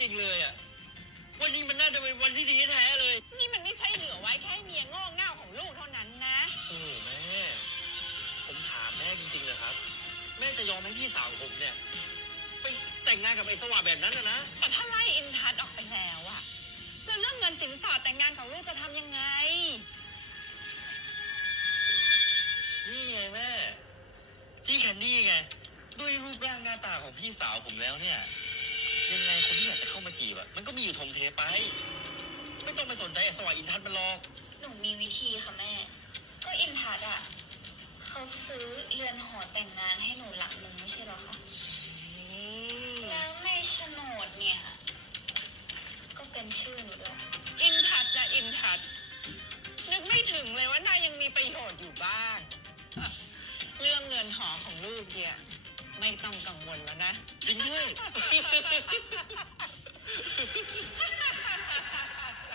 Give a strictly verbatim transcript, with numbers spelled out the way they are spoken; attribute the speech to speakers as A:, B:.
A: ริงๆเลยอ่ะวันนี้มันน่าจะเป็นวันที่ดีแท้เลย
B: นี่มันไม่ใช่เหลือไว้แค่เมียโง่เง่าของลูกเท่านั้นนะ
A: โอ้แม่ผมถามแม่จริงๆเลยครับแม่จะยอมให้พี่สาวผมเนี่ยไปแต่งงานกับไอ้สว่าแบบนั้นนะนะ
B: แต่ถ้าไล่อินทัศน์ออกไปแล้วอะแล้วเรื่องเงินสินสอดแต่งงานของลูกจะทำยังไง
A: นี่ไงแม่พี่แคนดี้ไงด้วยรูปร่างหน้าตาของพี่สาวผมแล้วเนี่ยยังไงคนที่อยากจะเข้ามาจีบอะมันก็มีอยู่ทมเทไปไม่ต้องไปสนใจไอ้สว่าอินทัศน์มันหรอก
C: หนูมีวิธีค่ะแม่ก็อินทัศน์อ่ะเขาซื้อเรือนหอแต่งงานให้หนูหลังนึงไม่ใช่หรอคะแล้วในโฉนดเนี่ยก็เป็นชื่อหนูด้วย
B: อินทัศน์นะอินทัศน์นึกไม่ถึงเลยว่านายยังมีประโยชน์อยู่บ้างเรื่องเงินหอของลูกเนี่ยไม่ต้องกังวลแล้วนะ
A: จริงด้วย